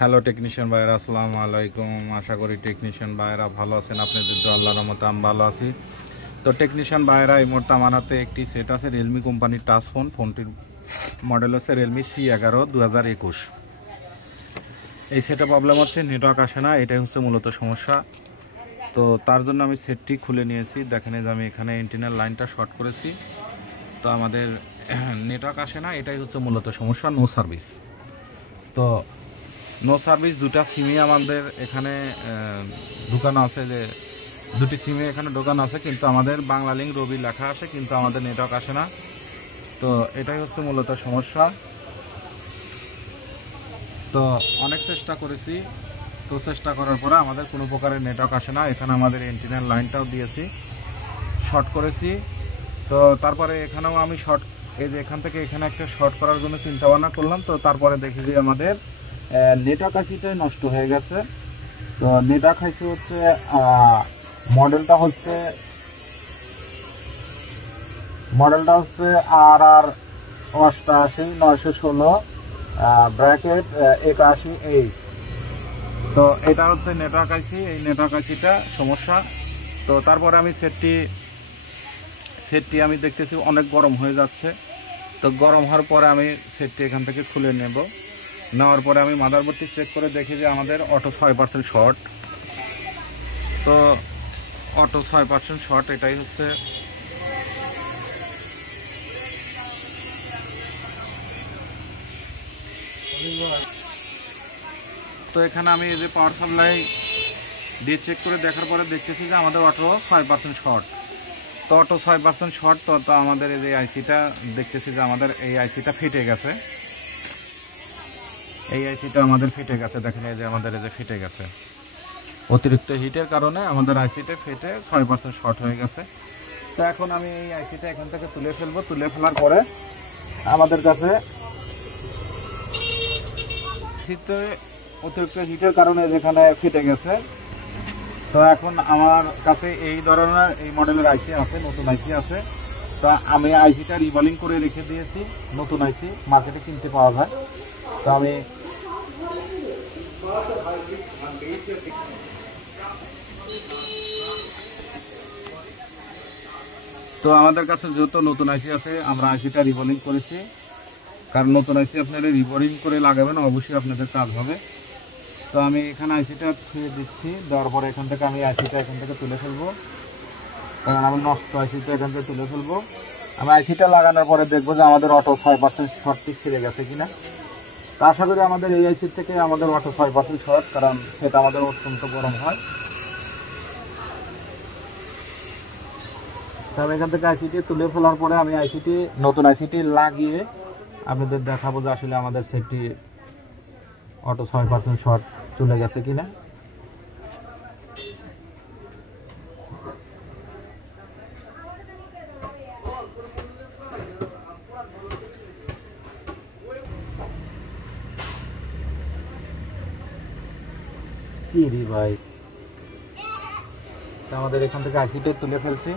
Hello technician ভাইরা, আসসালামু আলাইকুম। আশা করি টেকনিশিয়ান ভাইরা ভালো আছেন। আপনাদের তো আল্লাহর রহমতে আমি ভালো আছি। তো টেকনিশিয়ান ভাইরা, এই মুহূর্তে আমার হাতে একটি সেট আছে রিয়েলমি কোম্পানির টাচ ফোন। ফোনটির মডেল হচ্ছে রিয়েলমি C11 2021। এই সেটে প্রবলেম হচ্ছে নেটওয়ার্ক আসে না, এটাই হচ্ছে মূলত সমস্যা। তো তার জন্য আমি সেটটি খুলে নিয়েছি। দেখেন যে আমি এখানে এন্টিনার লাইনটা শর্ট করেছি। তো আমাদের নেটওয়ার্ক আসে না, এটাই হচ্ছে মূলত সমস্যা। No service. তো নো সার্ভিস দুটা সিমই আমাদের এখানে ঢুকানো আছে, যে দুটি সিমে এখানে ঢোকানো আছে, কিন্তু আমাদের বাংলা লিঙ্ক রবি লেখা আছে, কিন্তু আমাদের নেটওয়ার্ক আসে না। তো এটাই হচ্ছে মূলত সমস্যা। তো অনেক চেষ্টা করেছি, তো চেষ্টা করার পরে আমাদের কোনো প্রকারের নেটওয়ার্ক আসে না। এখানে আমাদের এন্টিনার লাইনটাও দিয়েছি, শর্ট করেছি। তো তারপরে এখানেও আমি শর্ট, এই যে এখান থেকে এখানে একটা শর্ট করার জন্য চিন্তা ভাবনা করলাম। তো তারপরে দেখি যে আমাদের নেটওয়ার্ক আইসিটাই নষ্ট হয়ে গেছে। তো নেটওয়ার্ক আইসি হচ্ছে মডেলটা হচ্ছে RR88 916 ব্র্যাকেট 81H। তো এটা হচ্ছে নেটওয়ার্ক আইসি, এই নেটওয়ার্ক আইসিটা সমস্যা। তো তারপরে আমি সেটটি আমি দেখতেছি অনেক গরম হয়ে যাচ্ছে। তো গরম হওয়ার পরে আমি সেটটি এখান থেকে খুলে নেওয়ার পরে আমি মাদারবোর্ডটি চেক করে দেখি যে আমাদের অটো 6% শর্ট। তো অটো 6% শর্ট, এটাই হচ্ছে। তো এখানে আমি এই যে পাওয়ার সাপ্লাই দিয়ে চেক করে দেখার পরে দেখতেছি যে আমাদের অটো 6% শর্ট। তো অটো 6% শর্ট, তো আমাদের এই যে আইসিটা দেখতেছি যে আমাদের এই আইসিটা ফেটে গেছে। এই আইসিটা আমাদের ফেটে গেছে, দেখেন এই যে আমাদের এই যে ফেটে গেছে। অতিরিক্ত হিটের কারণে আমাদের আইসিটা ফেটে 6% শর্ট হয়ে গেছে। তো এখন আমি এই আইসিটা এখান থেকে তুলে ফেলবো। তুলে ফেলার পরে আমাদের কাছে অতিরিক্ত হিটের কারণে যেখানে ফেটে গেছে। তো এখন আমার কাছে এই ধরনের এই মডেলের আইসি আছে, নতুন আইসি আছে। তো আমি আইসিটা রিবলিং করে রেখে দিয়েছি। নতুন আইসি মার্কেটে কিনতে পাওয়া যায়। তো আমি আমাদের কাছে যেহেতু নতুন আইসি আছে, আমরা আইসিটা রিবলিং করেছি। কারণ নতুন আইসি আপনারা রিবলিং করে লাগাবেন, অবশ্যই আপনাদের কাজ হবে। তো আমি এখানে আইসিটা ছুঁয়ে দিচ্ছি। দেওয়ার পরে এখান থেকে আমি আইসিটা এখান থেকে তুলে ফেলবো। কারণ আমি নষ্ট আইসিটা এখান থেকে তুলে ফেলবো। আমি আইসিটা লাগানোর পরে দেখবো যে আমাদের অটো 6% শর্টটি ছিঁড়ে গেছে কিনা। তা আশা করি আমাদের এই আইসির থেকে আমাদের অটো 6% শর্ট, কারণ সেটা আমাদের অত্যন্ত গরম হয়। তো আমি এখান থেকে আইসিটি তুলে ফেলার পরে আমি নতুন আইসিটি লাগিয়ে আপনাদের দেখাবো যে আসলে আমাদের সেটটি অটো 6% শর্ট চলে গেছে কিনা। কি রে ভাই, আমাদের এখান থেকে আইসিটা তুলে ফেলছি।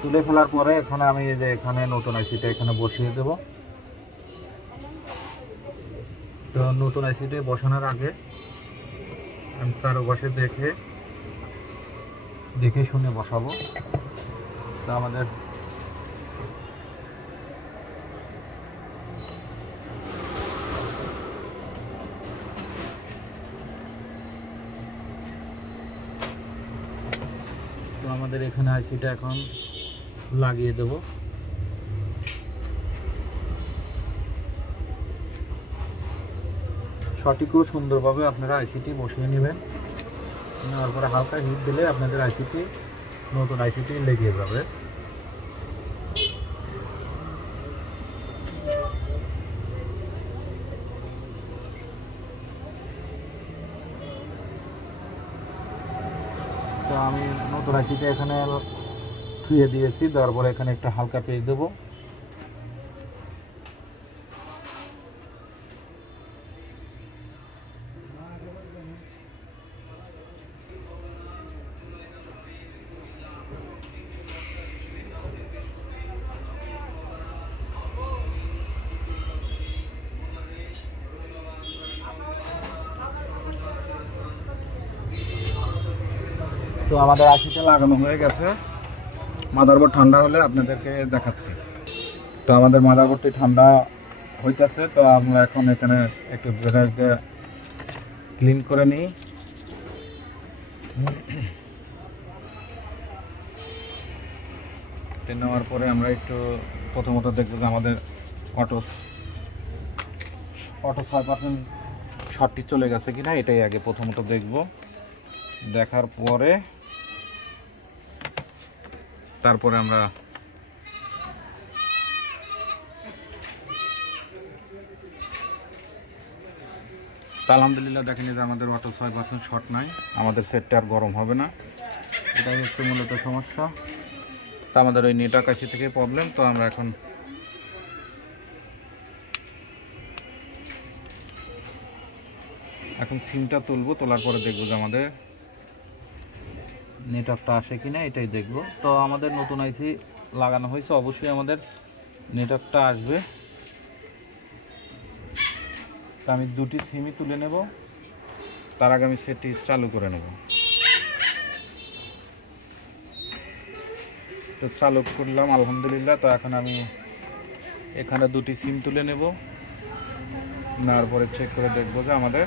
তুলে ফেলার পরে এখন আমি এই যে এখানে নতুন আইসিটা এখানে বসিয়ে দেব। তো নতুন আইসিটি বসানোর আগে আমি তার বসে দেখে শুনে বসাবো। তো আমাদের এখানে আইসিটা এখন লাগিয়ে দেব। সঠিক ও সুন্দরভাবে আপনারা আইসিটি বসিয়ে নেবেন। নেওয়ার পরে হালকা হিট দিলে আপনাদের নতুন আইসিটি লেগে যাবে। তো আমি নতুন আইসিটা এখানে ধুয়ে দিয়েছি। দেওয়ার পরে এখানে একটা হালকা পেস্ট দেবো। তো আমাদের আইসিটা লাগানো হয়ে গেছে, মাদারবোর্ড ঠান্ডা হলে আপনাদেরকে দেখাচ্ছি। তো আমাদের মাদারবোর্ডটি ঠান্ডা হইতেছে, তো আমরা এখন এখানে একটু ব্রাশ দিয়ে ক্লিন করে নিই। নেওয়ার পরে আমরা একটু প্রথমত দেখবো যে আমাদের অটো 6% শর্টটি চলে গেছে কিনা, এটাই আগে প্রথমত দেখব। দেখার পরে তারপরে আমরা আলহামদুলিল্লাহ দেখেনি যে আমাদের অটো 6% শর্ট নাই, আমাদের সেটটা আর গরম হবে না। এটাই হচ্ছে মূলত সমস্যা। তো আমাদের ওই নেটওয়ার্ক আইসি থেকে প্রবলেম। তো আমরা এখন সিমটা তুলবো, তোলার পরে দেখবো যে আমাদের নেটওয়ার্কটা আসে কিনা, এটাই দেখবো। তো আমাদের নতুন আইসি লাগানো হয়েছে, অবশ্যই আমাদের নেটওয়ার্কটা আসবে। তো আমি দুটি সিমই তুলে নেব, তার আগে আমি সেটটি চালু করে নেব। তো চালু করলাম আলহামদুলিল্লাহ। তো এখন আমি এখানে দুটি সিম তুলে নেব, নেওয়ার পরে চেক করে দেখবো যে আমাদের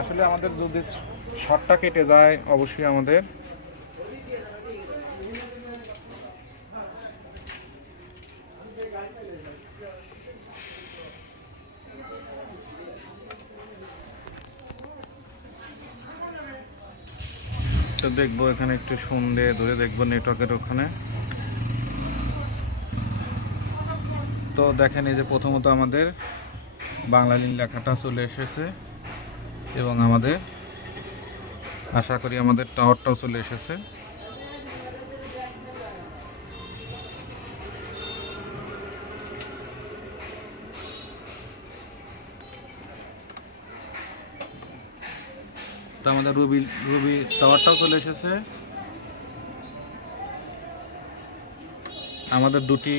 আসলে যদি শর্টটা কেটে যায়, অবশ্যই আমাদের তো দেখবো এখানে একটু সন্ধে ধরে দেখবো নেটওয়ার্কের ওখানে। তো দেখেন এই যে প্রথমত আমাদের বাংলালিন লেখাটা চলে এসেছে এবং আমাদের আশা করি আমাদের টাওয়ারটাও চলে এসেছে। তো আমাদের রুবি টাওয়ারটাও চলে এসেছে। আমাদের দুটি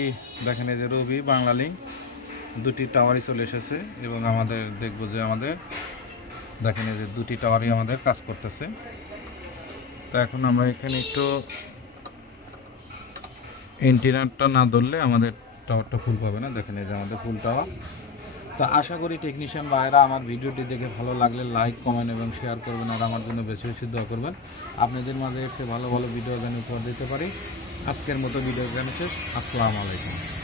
দেখেন এই যে রুবি বাংলালিংক দুটি টাওয়ারই চলে এসেছে এবং আমাদের দেখবো যে আমাদের দেখেন এই যে দুটি টাওয়ারই আমাদের কাজ করতেছে। তো এখন আমরা এখানে একটু এন্টিনাটা না ধরলে আমাদের টাওয়ারটা ফুল পাবে না। দেখেন এই যে আমাদের ফুল টাওয়ার। তো আশা করি টেকনিশিয়ান ভাইরা আমার ভিডিওটি দেখে ভালো লাগলে লাইক, কমেন্ট এবং শেয়ার করবেন, আর আমার জন্য বেশি বেশি দোয়া করবেন। আপনাদের মাঝে এসে ভালো ভালো ভিডিও যেন উপহার দিতে পারি। আজকের মতো ভিডিও জানাচ্ছি। আসসালামু আলাইকুম।